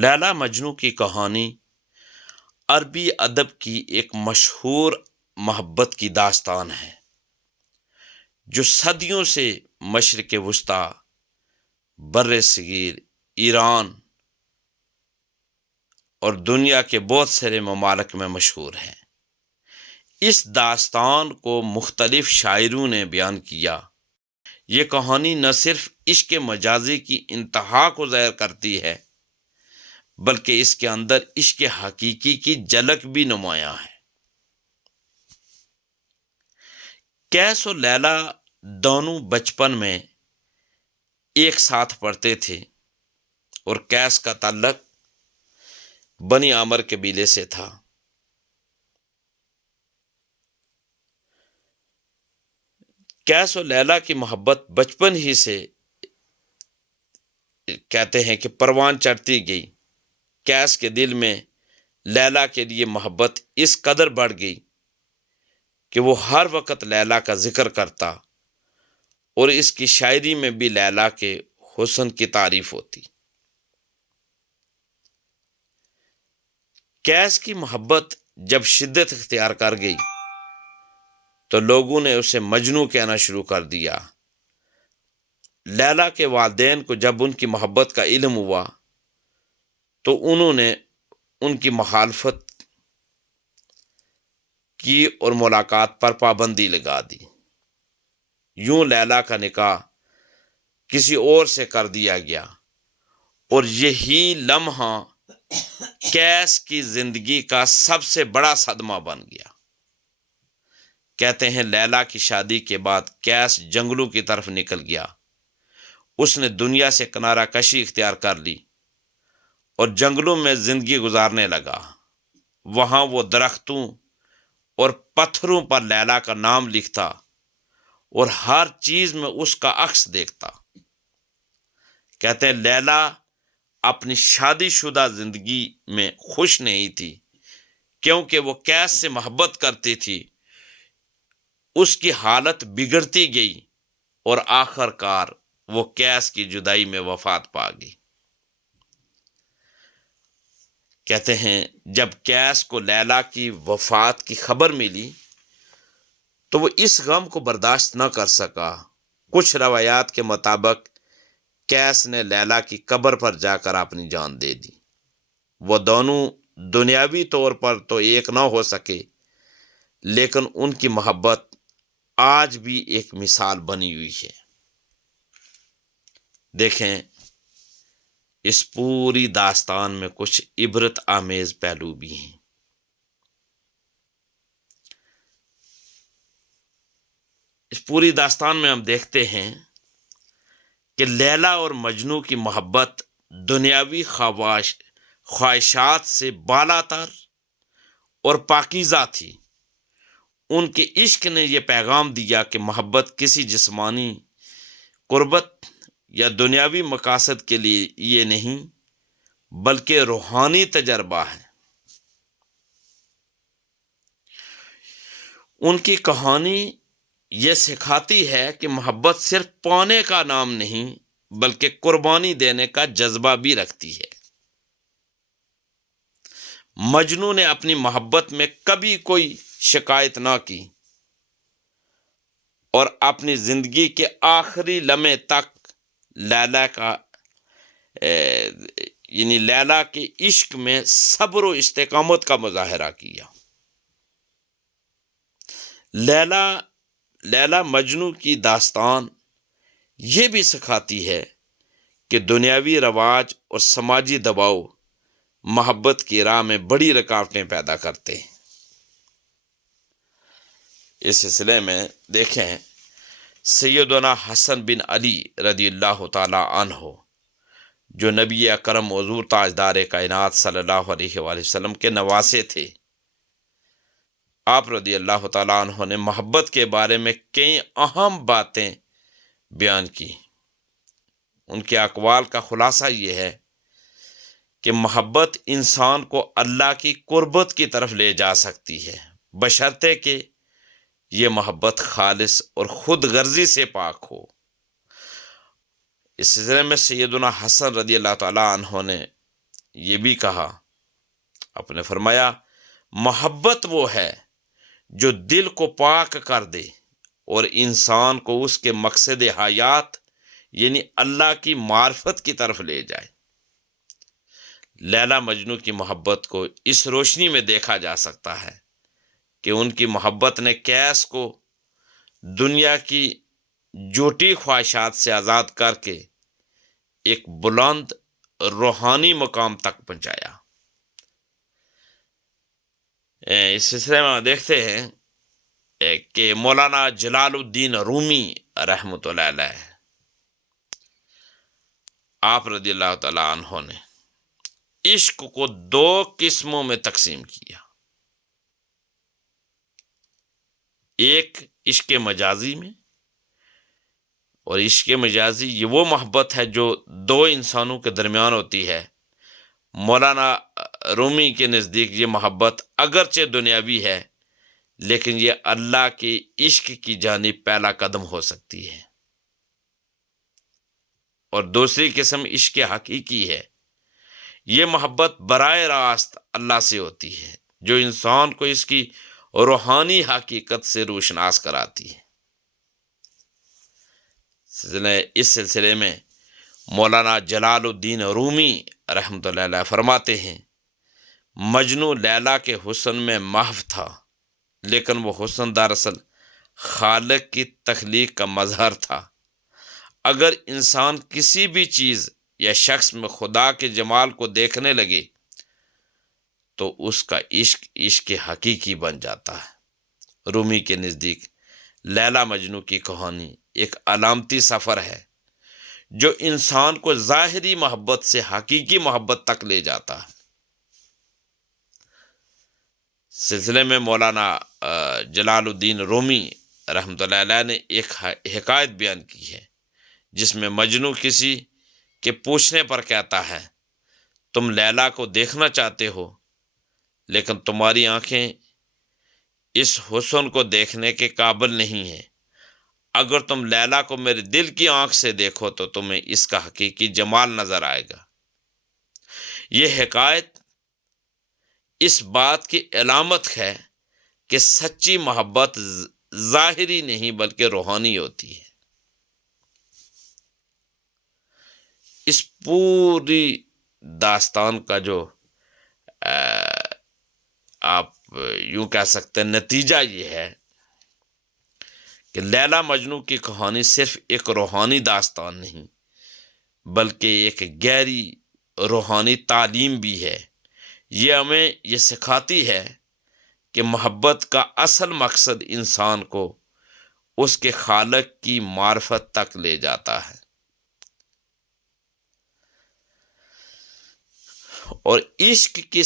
لیلا مجنو کی کہانی عربی ادب کی ایک مشہور محبت کی داستان ہے جو صدیوں سے مشرق وسطیٰ، بر صغیر، ایران اور دنیا کے بہت سارے ممالک میں مشہور ہے۔ اس داستان کو مختلف شاعروں نے بیان کیا۔ یہ کہانی نہ صرف عشق مجازی کی انتہا کو ظاہر کرتی ہے بلکہ اس کے اندر عشق حقیقی کی جھلک بھی نمایاں ہے۔ قیس و لیلا دونوں بچپن میں ایک ساتھ پڑھتے تھے اور قیس کا تعلق بنی عامر قبیلے سے تھا۔ قیس و لیلا کی محبت بچپن ہی سے کہتے ہیں کہ پروان چڑھتی گئی۔ قیس کے دل میں لیلا کے لیے محبت اس قدر بڑھ گئی کہ وہ ہر وقت لیلا کا ذکر کرتا اور اس کی شاعری میں بھی لیلا کے حسن کی تعریف ہوتی۔ قیس کی محبت جب شدت اختیار کر گئی تو لوگوں نے اسے مجنوں کہنا شروع کر دیا۔ لیلا کے والدین کو جب ان کی محبت کا علم ہوا تو انہوں نے ان کی مخالفت کی اور ملاقات پر پابندی لگا دی۔ یوں لیلا کا نکاح کسی اور سے کر دیا گیا اور یہی لمحہ قیس کی زندگی کا سب سے بڑا صدمہ بن گیا۔ کہتے ہیں لیلا کی شادی کے بعد قیس جنگلوں کی طرف نکل گیا۔ اس نے دنیا سے کنارہ کشی اختیار کر لی اور جنگلوں میں زندگی گزارنے لگا۔ وہاں وہ درختوں اور پتھروں پر لیلا کا نام لکھتا اور ہر چیز میں اس کا عکس دیکھتا۔ کہتے ہیں لیلا اپنی شادی شدہ زندگی میں خوش نہیں تھی کیونکہ وہ قیس سے محبت کرتی تھی۔ اس کی حالت بگڑتی گئی اور آخر کار وہ قیس کی جدائی میں وفات پا گئی۔ کہتے ہیں جب قیس کو لیلا کی وفات کی خبر ملی تو وہ اس غم کو برداشت نہ کر سکا۔ کچھ روایات کے مطابق قیس نے لیلا کی قبر پر جا کر اپنی جان دے دی۔ وہ دونوں دنیاوی طور پر تو ایک نہ ہو سکے لیکن ان کی محبت آج بھی ایک مثال بنی ہوئی ہے۔ دیکھیں اس پوری داستان میں کچھ عبرت آمیز پہلو بھی ہیں۔ اس پوری داستان میں ہم دیکھتے ہیں کہ لیلا اور مجنوں کی محبت دنیاوی خواہشات سے بالا تر اور پاکیزہ تھی۔ ان کے عشق نے یہ پیغام دیا کہ محبت کسی جسمانی قربت یا دنیاوی مقاصد کے لیے یہ نہیں بلکہ روحانی تجربہ ہے۔ ان کی کہانی یہ سکھاتی ہے کہ محبت صرف پانے کا نام نہیں بلکہ قربانی دینے کا جذبہ بھی رکھتی ہے۔ مجنوں نے اپنی محبت میں کبھی کوئی شکایت نہ کی اور اپنی زندگی کے آخری لمحے تک لیلا کے عشق میں صبر و استقامت کا مظاہرہ کیا۔ لیلا مجنوں کی داستان یہ بھی سکھاتی ہے کہ دنیاوی رواج اور سماجی دباؤ محبت کی راہ میں بڑی رکاوٹیں پیدا کرتے ہیں۔ اس سلسلے میں دیکھیں سیدنا حسن بن علی رضی اللہ تعالی عنہ جو نبی اکرم حضور تاجدار کائنات صلی اللہ علیہ وآلہ وسلم کے نواسے تھے، آپ رضی اللہ تعالیٰ عنہ نے محبت کے بارے میں کئی اہم باتیں بیان کی۔ ان کے اقوال کا خلاصہ یہ ہے کہ محبت انسان کو اللہ کی قربت کی طرف لے جا سکتی ہے بشرطے کہ یہ محبت خالص اور خود غرضی سے پاک ہو۔ اس سلسلے میں سیدنا حسن رضی اللہ تعالیٰ عنہ نے یہ بھی کہا، آپ نے فرمایا محبت وہ ہے جو دل کو پاک کر دے اور انسان کو اس کے مقصد حیات یعنی اللہ کی معرفت کی طرف لے جائے۔ لیلا مجنو کی محبت کو اس روشنی میں دیکھا جا سکتا ہے کہ ان کی محبت نے قیس کو دنیا کی جھوٹی خواہشات سے آزاد کر کے ایک بلند روحانی مقام تک پہنچایا۔ اس سلسلے میں دیکھتے ہیں کہ مولانا جلال الدین رومی رحمۃ اللہ علیہ، آپ رضی اللہ تعالیٰ عنہ نے عشق کو 2 قسموں میں تقسیم کیا۔ ایک عشق مجازی میں، اور عشق مجازی یہ وہ محبت ہے جو 2 انسانوں کے درمیان ہوتی ہے۔ مولانا رومی کے نزدیک یہ محبت اگرچہ دنیاوی ہے لیکن یہ اللہ کے عشق کی جانب پہلا قدم ہو سکتی ہے، اور دوسری قسم عشق حقیقی ہے۔ یہ محبت براہ راست اللہ سے ہوتی ہے جو انسان کو اس کی روحانی حقیقت سے روشناس کراتی ہے۔ اس سلسلے میں مولانا جلال الدین رومی رحمۃ اللہ علیہ فرماتے ہیں مجنو لیلا کے حسن میں محو تھا، لیکن وہ حسن دراصل خالق کی تخلیق کا مظہر تھا۔ اگر انسان کسی بھی چیز یا شخص میں خدا کے جمال کو دیکھنے لگے تو اس کا عشق حقیقی بن جاتا ہے۔ رومی کے نزدیک لیلا مجنو کی کہانی ایک علامتی سفر ہے جو انسان کو ظاہری محبت سے حقیقی محبت تک لے جاتا ہے۔ سلسلے میں مولانا جلال الدین رومی رحمۃ اللہ علیہ نے ایک حکایت بیان کی ہے جس میں مجنو کسی کے پوچھنے پر کہتا ہے تم لیلا کو دیکھنا چاہتے ہو لیکن تمہاری آنکھیں اس حسن کو دیکھنے کے قابل نہیں ہیں۔ اگر تم لیلا کو میرے دل کی آنکھ سے دیکھو تو تمہیں اس کا حقیقی جمال نظر آئے گا۔ یہ حکایت اس بات کی علامت ہے کہ سچی محبت ظاہری نہیں بلکہ روحانی ہوتی ہے۔ اس پوری داستان کا جو آپ یوں کہہ سکتے ہیں نتیجہ یہ ہے کہ لیلا مجنو کی کہانی صرف ایک روحانی داستان نہیں بلکہ ایک گہری روحانی تعلیم بھی ہے۔ یہ ہمیں یہ سکھاتی ہے کہ محبت کا اصل مقصد انسان کو اس کے خالق کی معرفت تک لے جاتا ہے، اور عشق کی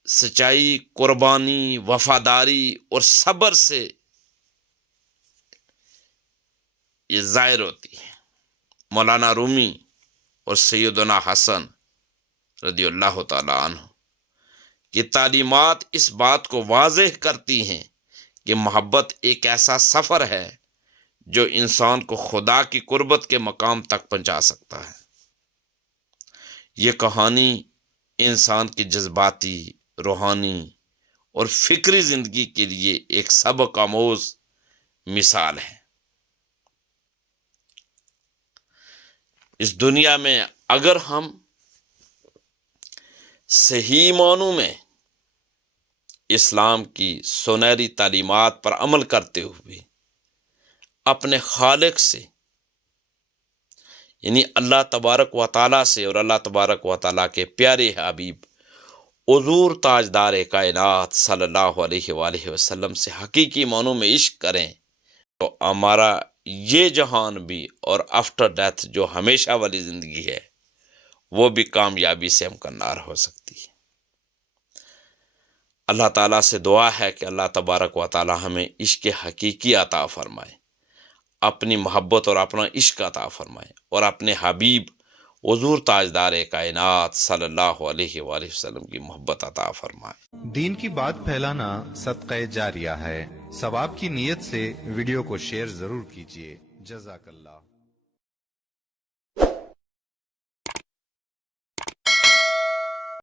سچائی قربانی، وفاداری اور صبر سے یہ ظاہر ہوتی ہے۔ مولانا رومی اور سیدنا حسن رضی اللہ تعالیٰ عنہ کی تعلیمات اس بات کو واضح کرتی ہیں کہ محبت ایک ایسا سفر ہے جو انسان کو خدا کی قربت کے مقام تک پہنچا سکتا ہے۔ یہ کہانی انسان کی جذباتی، روحانی اور فکری زندگی کے لیے ایک سبق آموز مثال ہے۔ اس دنیا میں اگر ہم صحیح معنوں میں اسلام کی سنہری تعلیمات پر عمل کرتے ہوئے اپنے خالق سے یعنی اللہ تبارک و تعالیٰ سے اور اللہ تبارک و تعالیٰ کے پیارے حبیب حضور تاجدار کائنات صلی اللہ علیہ وآلہ وسلم سے حقیقی معنوں میں عشق کریں تو ہمارا یہ جہان بھی اور آفٹر ڈیتھ جو ہمیشہ والی زندگی ہے وہ بھی کامیابی سے ہمکنار ہو سکتی ہے۔ اللہ تعالیٰ سے دعا ہے کہ اللہ تبارک و تعالیٰ ہمیں عشق حقیقی عطا فرمائے، اپنی محبت اور اپنا عشق عطا فرمائے، اور اپنے حبیب حضور تاجدار کائنات صلی اللہ علیہ وآلہ وسلم کی محبت عطا فرمائے۔ دین کی بات پھیلانا صدقہ جاریہ ہے، ثواب کی نیت سے ویڈیو کو شیئر ضرور کیجیے۔ جزاک اللہ۔